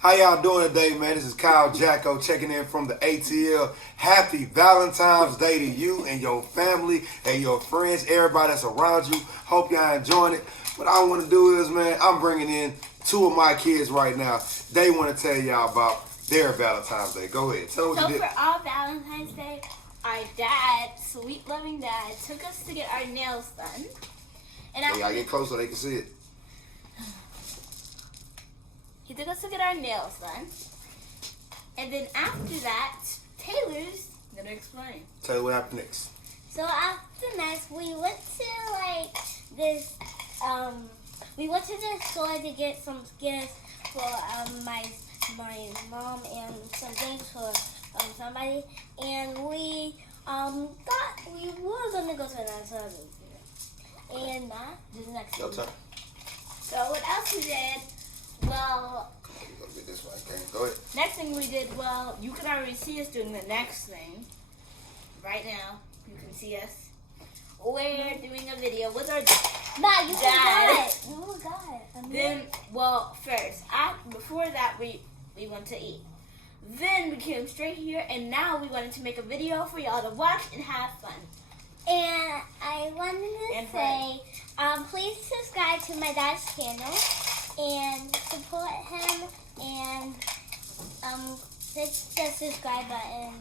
How y'all doing today, man? This is Kyle Jacko checking in from the ATL. Happy Valentine's Day to you and your family and your friends, everybody that's around you. Hope y'all enjoying it. What I want to do is, man, I'm bringing in two of my kids right now. They want to tell y'all about their Valentine's Day. Go ahead. Tell what you did. So for our Valentine's Day, our dad, sweet loving dad, took us to get our nails done. And Hey, y'all get close so they can see it. He took us to get our nails done. And then after that, Taylor's going to explain. Tell you what happened next. So after next, we went to this, we went to the store to get some gifts for my mom and some things for somebody. And we were going to go to another service. And that is next Your thing. turn. So what else we did? Well, Go get this one. Okay, go ahead. next thing we did, well, you can already see us doing the next thing. Right now, you can see us. We're doing a video with our Nah, you dad. forgot it. You forgot it. Then, well, first, before that, we went to eat. Then we came straight here, and now we wanted to make a video for y'all to watch and have fun. And I wanted to say, please subscribe to my dad's channel and support him and hit the subscribe button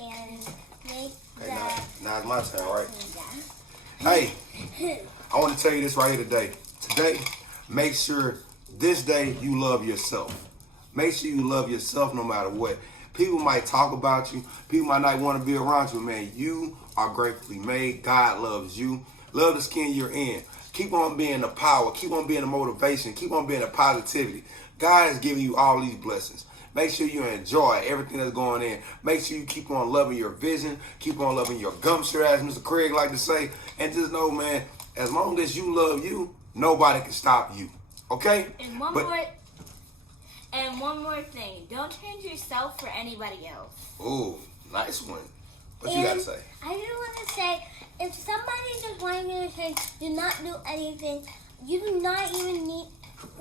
and make that. Now it's my turn, right? Yeah. Hey, I want to tell you this right here today. Today, make sure this day you love yourself. Make sure you love yourself no matter what. People might talk about you. People might not want to be around you, man. You are gratefully made. God loves you. Love the skin you're in. Keep on being the power. Keep on being the motivation. Keep on being the positivity. God is giving you all these blessings. Make sure you enjoy everything that's going in. Make sure you keep on loving your vision. Keep on loving your gumpster, as Mr. Craig like to say. And just know, man, as long as you love you, nobody can stop you. Okay? And one more thing. Don't change yourself for anybody else. Ooh, nice one. What you got to say? I just want to say, if somebody just wanting you to change, do not do anything. You do not even need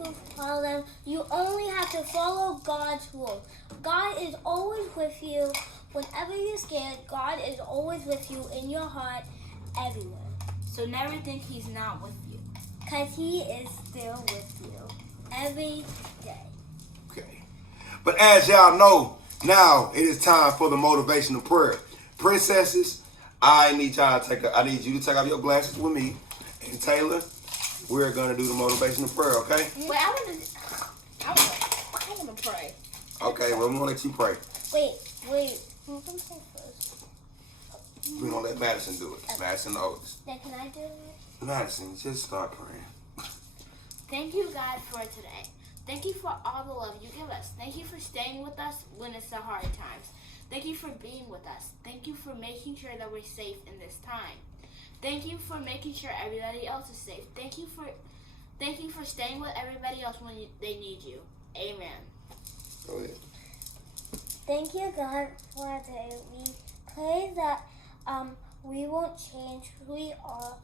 to follow them. You only have to follow God's rules. God is always with you. Whenever you're scared, God is always with you in your heart, everywhere. So never think he's not with you. Because he is still with you every day. Okay. But as y'all know, now it is time for the motivational prayer. Princesses, I need you to take off your glasses with me. And Taylor, we're gonna do the motivational prayer, okay? Wait, I want to pray. Okay, well, we're gonna let you pray. Wait. Who can say first? We're gonna let Madison do it. Madison the oldest. Then can I do it? Madison, just start praying. Thank you, God, for today. Thank you for all the love you give us. Thank you for staying with us when it's the hard times. Thank you for being with us. Thank you for making sure that we're safe in this time. Thank you for making sure everybody else is safe. Thank you for staying with everybody else when they need you. Amen. Go ahead. Thank you, God, for today. We pray that we won't change who we are,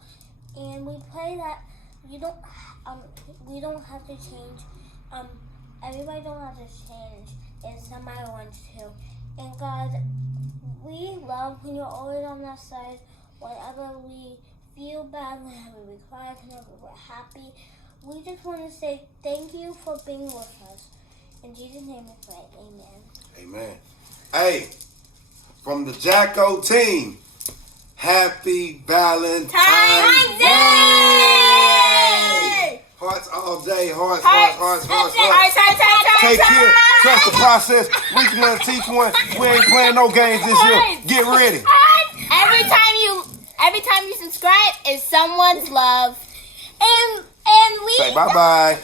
and we pray that we don't have to change. Everybody don't have to change if somebody wants to. And God, we love when you're always on our side. Whenever we feel bad, whenever we cry, whenever we're happy, we just want to say thank you for being with us. In Jesus' name we pray. Amen. Amen. Hey, from the Jacko team, happy Valentine's Day! Hearts all day, hearts. Take care. Trust the process. Reach one, teach one. We ain't playing no games this year. Get ready. Every time you subscribe is someone's love. And we Say bye-bye.